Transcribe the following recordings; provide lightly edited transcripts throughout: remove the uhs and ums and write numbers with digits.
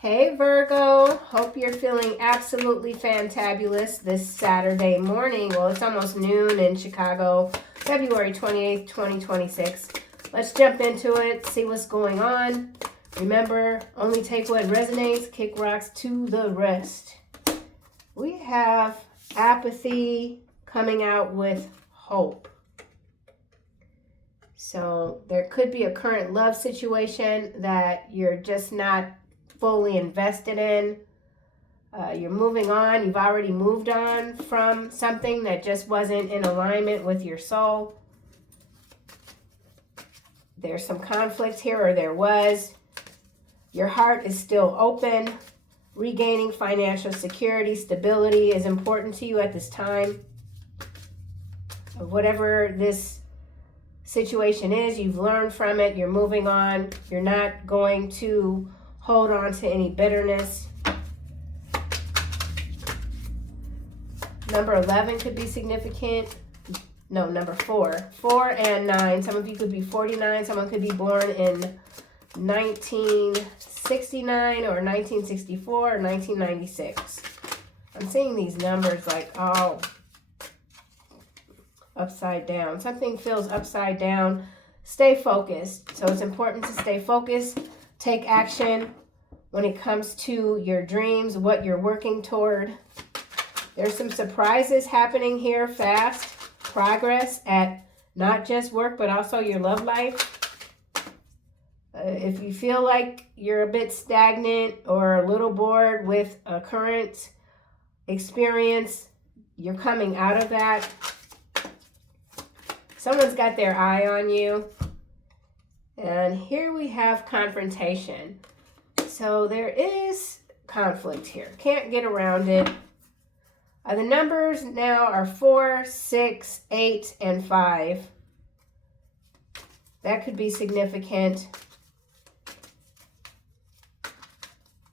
Hey Virgo, hope you're feeling absolutely fantabulous this Saturday morning. Well, it's almost noon in Chicago, February 28th, 2026. Let's jump into it, see what's going on. Remember, only take what resonates, kick rocks to the rest. We have apathy coming out with hope. So there could be a current love situation that you're just not fully invested in. You're moving on. You've already moved on from something that just wasn't in alignment with your soul. There's some conflict here, or there was. Your heart is still open. Regaining financial security, stability is important to you at this time. Whatever this situation is, you've learned from it. You're moving on. You're not going to hold on to any bitterness. Number 11 could be significant. No, number 4. 4 and 9. Some of you could be 49. Someone could be born in 1969 or 1964 or 1996. I'm seeing these numbers like all upside down. Something feels upside down. Stay focused. So it's important to stay focused. Take action when it comes to your dreams, what you're working toward. There's some surprises happening here fast. Progress at not just work, but also your love life. If you feel like you're a bit stagnant or a little bored with a current experience, you're coming out of that. Someone's got their eye on you. And here we have confrontation. So there is conflict here. Can't get around it. The numbers now are 4, 6, 8, and 5. That could be significant.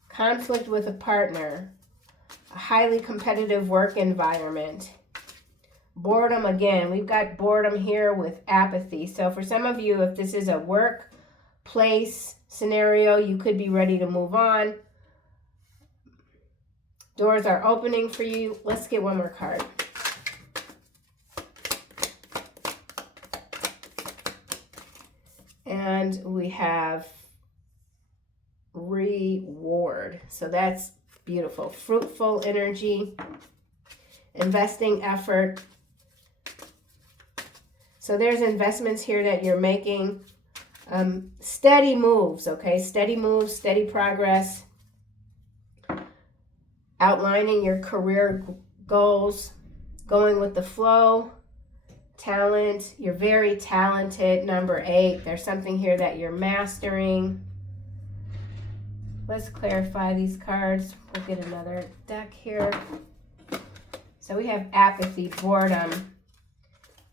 Conflict with a partner. A highly competitive work environment. Boredom again. We've got boredom here with apathy. So for some of you, if this is a workplace scenario, you could be ready to move on. Doors are opening for you. Let's get one more card. And we have reward. So that's beautiful. Fruitful energy, investing effort. So there's investments here that you're making. Steady moves, okay? Steady moves, steady progress. Outlining your career goals, going with the flow. Talent, you're very talented. Number 8, there's something here that you're mastering. Let's clarify these cards. We'll get another deck here. So we have apathy, boredom,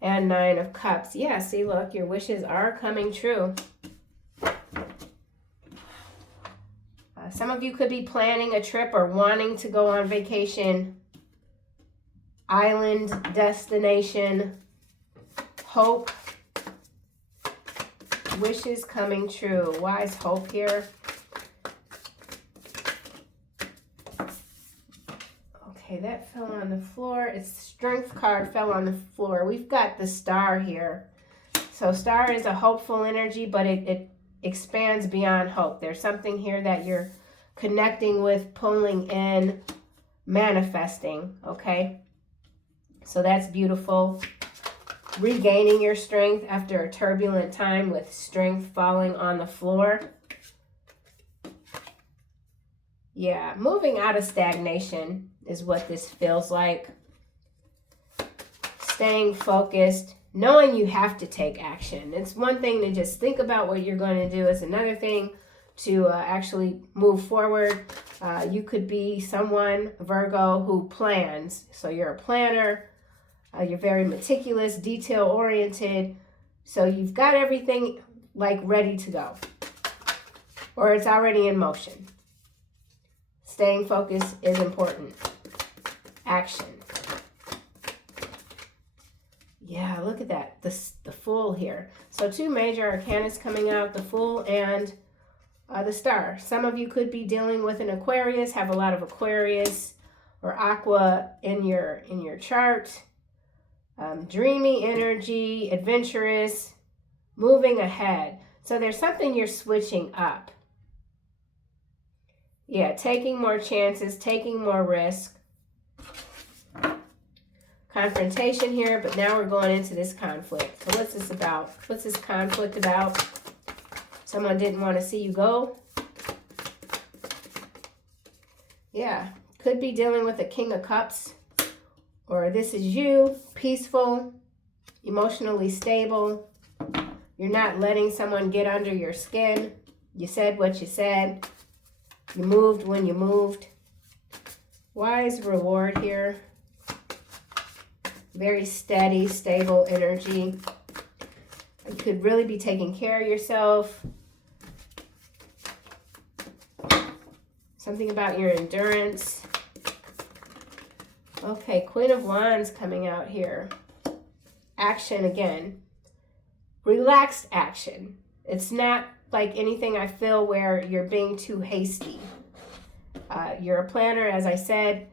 and 9 of Cups. Yeah, see, look, your wishes are coming true. Some of you could be planning a trip or wanting to go on vacation. Island destination. Hope. Wishes coming true. Why is hope here? Okay, that fell on the floor. Its strength card fell on the floor. We've got the star here. So star is a hopeful energy, but it expands beyond hope. There's something here that you're connecting with, pulling in, manifesting, okay? So that's beautiful. Regaining your strength after a turbulent time with strength falling on the floor. Yeah, moving out of stagnation is what this feels like. Staying focused, knowing you have to take action. It's one thing to just think about what you're going to do. It's another thing to actually move forward. You could be someone, Virgo, who plans. So you're a planner. You're very meticulous, detail-oriented. So you've got everything like ready to go. Or it's already in motion. Staying focused is important. Action. Yeah, look at that. The Fool here. So 2 major arcanas coming out, the Fool and the star. Some of you could be dealing with an Aquarius, have a lot of Aquarius or Aqua in your chart. Dreamy energy, adventurous, moving ahead. So there's something you're switching up. Yeah, taking more chances, taking more risk. Confrontation here, but now we're going into this conflict. So what's this about? What's this conflict about? Someone didn't want to see you go. Yeah, could be dealing with a King of Cups. Or this is you, peaceful, emotionally stable. You're not letting someone get under your skin. You said what you said. You moved when you moved. Wise reward here. Very steady, stable energy. You could really be taking care of yourself. Something about your endurance. Okay, Queen of Wands coming out here. Action again. Relaxed action. It's not like anything I feel where you're being too hasty. You're a planner, as I said,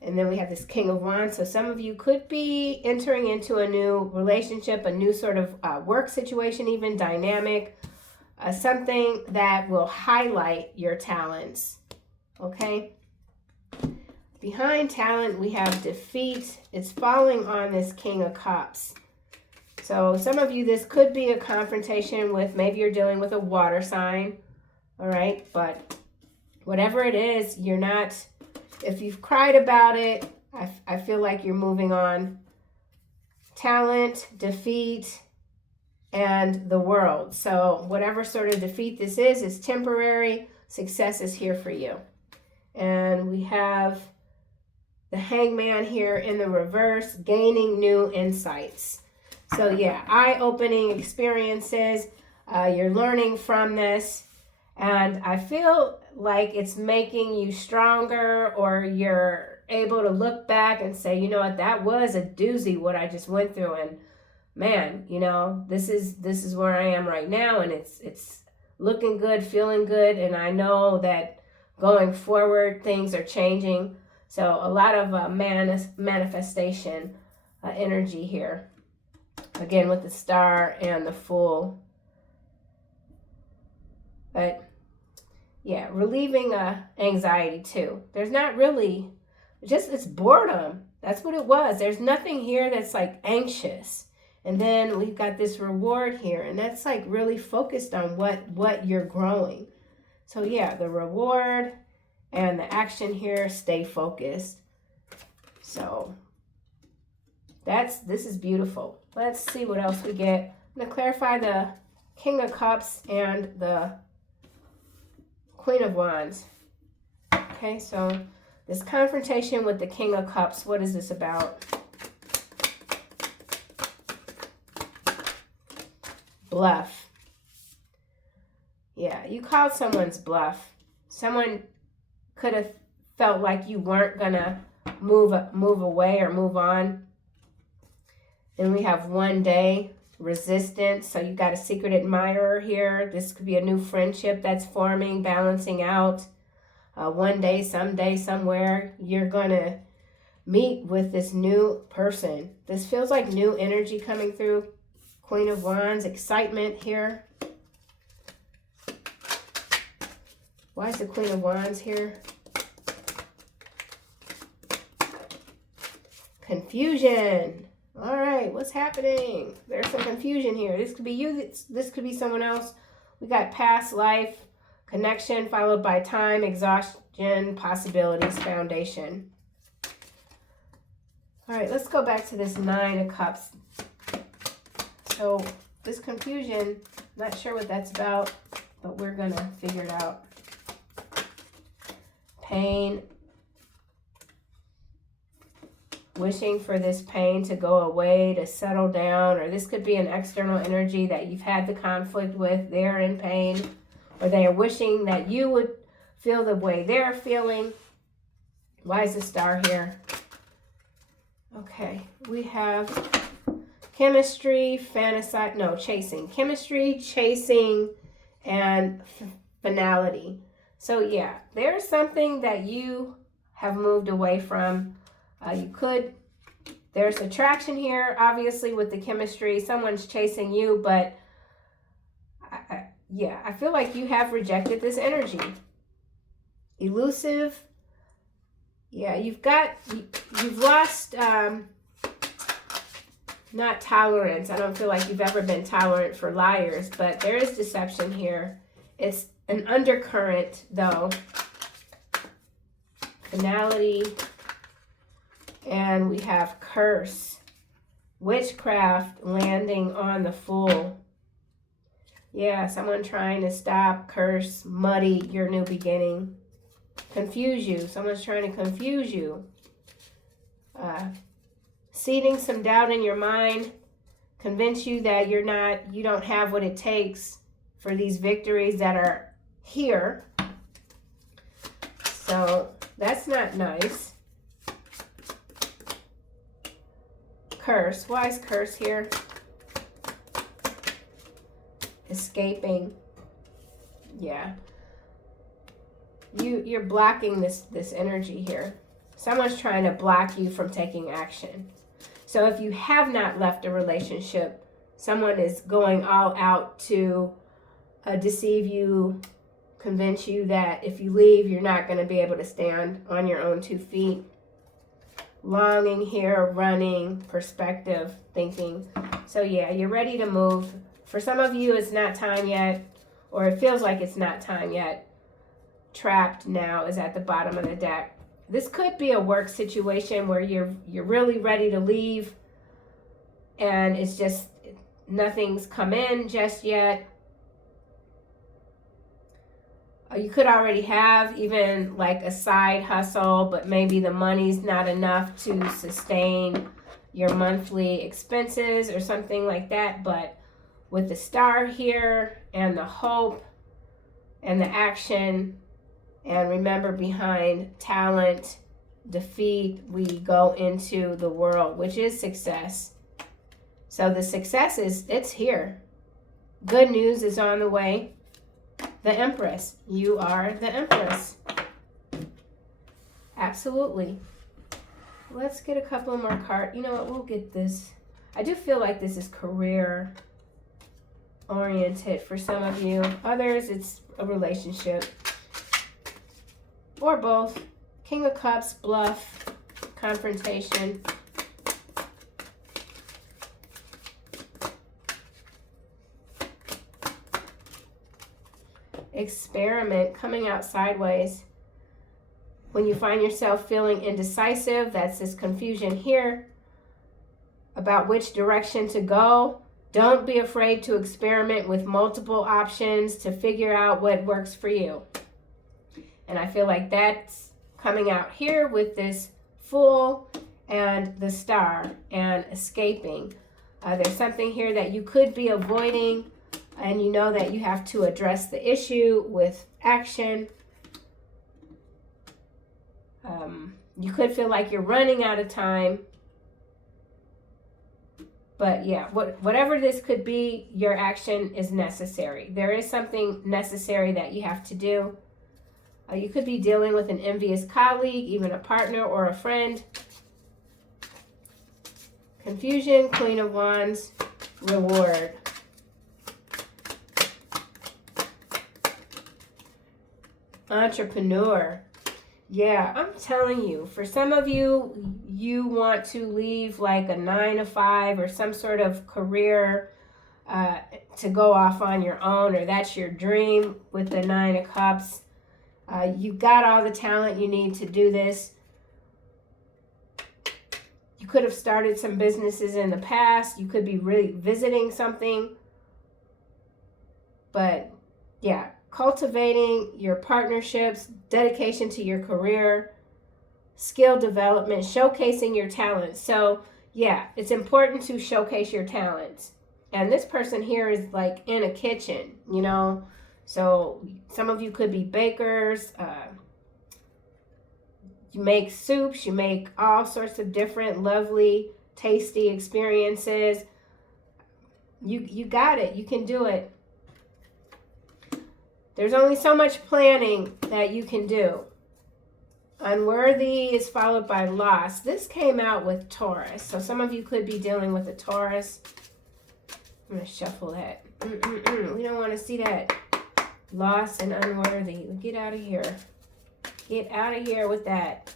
and then we have this King of Wands. So some of you could be entering into a new relationship, a new sort of work situation, even dynamic, something that will highlight your talents, okay? Behind talent, we have defeat. It's falling on this King of Cups. So some of you, this could be a confrontation with, maybe you're dealing with a water sign, all right? But whatever it is, you're not, if you've cried about it, I feel like you're moving on. Talent, defeat, and the world. So whatever sort of defeat this is temporary. Success is here for you. And we have the Hangman here in the reverse, gaining new insights. So yeah, eye-opening experiences. You're learning from this. And I feel like it's making you stronger, or you're able to look back and say, you know what, that was a doozy what I just went through. And man, you know, this is where I am right now. And it's looking good, feeling good. And I know that going forward, things are changing. So a lot of manifestation energy here. Again, with the Star and the Fool. But yeah, relieving anxiety too. There's not really, it's boredom. That's what it was. There's nothing here that's like anxious. And then we've got this reward here, and that's like really focused on what you're growing. So yeah, the reward and the action here, stay focused. So this is beautiful. Let's see what else we get. I'm going to clarify the King of Cups and the Queen of Wands. Okay, so this confrontation with the King of Cups, what is this about? Bluff. Yeah, you called someone's bluff. Someone could have felt like you weren't gonna move away or move on. Then we have 1 day resistance. So you got a secret admirer here. This could be a new friendship that's forming, balancing out. 1 day, someday, somewhere, you're gonna meet with this new person. This feels like new energy coming through. Queen of Wands, excitement here. Why is the Queen of Wands here? Confusion. All right, what's happening? There's some confusion here. This could be you. This could be someone else. We got past life, connection, followed by time, exhaustion, possibilities, foundation. All right, let's go back to this 9 of Cups. So this confusion, not sure what that's about, but we're going to figure it out. Pain. Wishing for this pain to go away, to settle down, or this could be an external energy that you've had the conflict with. They're in pain, or they are wishing that you would feel the way they're feeling. Why is the Star here? Okay, we have chemistry, chasing. Chemistry, chasing, and finality. So yeah, there's something that you have moved away from. There's attraction here, obviously, with the chemistry. Someone's chasing you, but I feel like you have rejected this energy. Elusive. Yeah, you've lost, not tolerance. I don't feel like you've ever been tolerant for liars, but there is deception here. It's an undercurrent, though. Finality. And we have curse. Witchcraft landing on the Fool. Yeah, someone trying to stop, curse, muddy your new beginning. Confuse you. Someone's trying to confuse you. Seeding some doubt in your mind. Convince you that you don't have what it takes for these victories that are here. So that's not nice. Curse. Why is curse here? Escaping. Yeah. You're blocking this energy here. Someone's trying to block you from taking action. So if you have not left a relationship, someone is going all out to deceive you, convince you that if you leave, you're not going to be able to stand on your own 2 feet. Longing here, running, perspective, thinking. So yeah, you're ready to move. For some of you, it's not time yet, or it feels like it's not time yet. Trapped now is at the bottom of the deck. This could be a work situation where you're really ready to leave, and it's just nothing's come in just yet. You could already have even like a side hustle, but maybe the money's not enough to sustain your monthly expenses or something like that. But with the star here and the hope and the action, and remember, behind talent, defeat, we go into the world, which is success. So the success it's here. Good news is on the way. The Empress. You are the Empress. Absolutely. Let's get a couple more cards. You know what? We'll get this. I do feel like this is career oriented for some of you. Others, it's a relationship. Or both. King of Cups, bluff, confrontation. Experiment, coming out sideways. When you find yourself feeling indecisive, that's this confusion here about which direction to go. Don't be afraid to experiment with multiple options to figure out what works for you. And I feel like that's coming out here with this Fool and the Star and escaping. There's something here that you could be avoiding, and you know that you have to address the issue with action. You could feel like you're running out of time. But yeah, whatever this could be, your action is necessary. There is something necessary that you have to do. You could be dealing with an envious colleague, even a partner or a friend. Confusion, Queen of Wands, reward. Entrepreneur. Yeah, I'm telling you, for some of you, you want to leave like a 9-to-5 or some sort of career to go off on your own, or that's your dream with the 9 of Cups. You've got all the talent you need to do this. You could have started some businesses in the past. You could be revisiting something. But yeah, cultivating your partnerships, dedication to your career, skill development, showcasing your talents. So yeah, it's important to showcase your talents. And this person here is like in a kitchen, you know. So some of you could be bakers. You make soups. You make all sorts of different lovely, tasty experiences. You got it. You can do it. There's only so much planning that you can do. Unworthy is followed by loss. This came out with Taurus. So some of you could be dealing with a Taurus. I'm going to shuffle that. We don't want to see that. Loss and unworthy. Get out of here. Get out of here with that.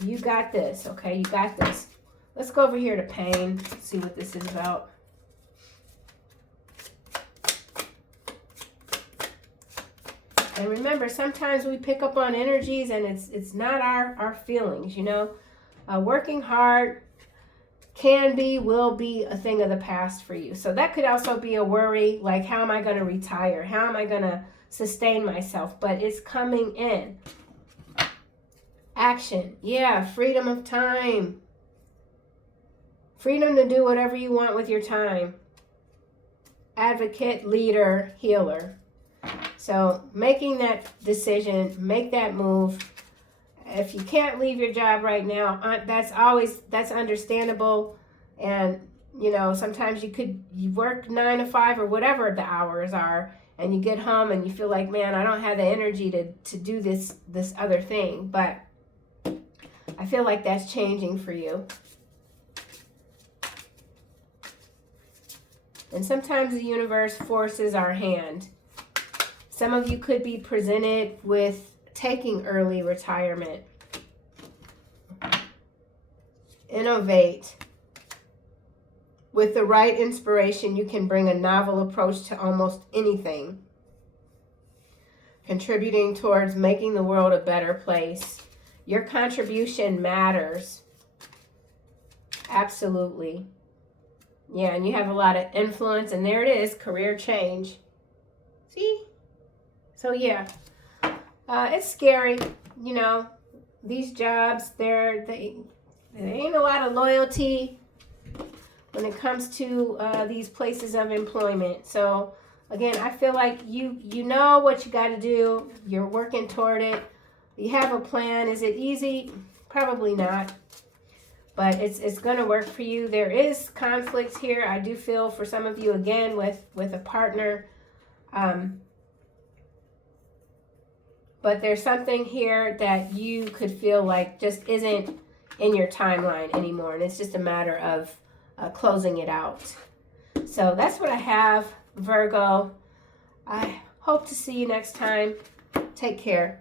You got this, okay? You got this. Let's go over here to pain. See what this is about. And remember, sometimes we pick up on energies and it's not our feelings, you know. Working hard can be, will be a thing of the past for you. So that could also be a worry, like how am I going to retire? How am I going to sustain myself? But it's coming in. Action. Yeah, freedom of time. Freedom to do whatever you want with your time. Advocate, leader, healer. So making that decision, make that move. If you can't leave your job right now, that's understandable. And, you know, sometimes you work 9 to 5 or whatever the hours are, and you get home and you feel like, man, I don't have the energy to do this other thing. But I feel like that's changing for you. And sometimes the universe forces our hand. Some of you could be presented with taking early retirement. Innovate. With the right inspiration, you can bring a novel approach to almost anything. Contributing towards making the world a better place. Your contribution matters. Absolutely. Yeah, and you have a lot of influence, and there it is, career change. See? So yeah, it's scary, you know, these jobs, there ain't a lot of loyalty when it comes to these places of employment. So again, I feel like you know what you got to do. You're working toward it. You have a plan. Is it easy? Probably not. But it's going to work for you. There is conflict here. I do feel for some of you, again, with a partner. But there's something here that you could feel like just isn't in your timeline anymore. And it's just a matter of closing it out. So that's what I have, Virgo. I hope to see you next time. Take care.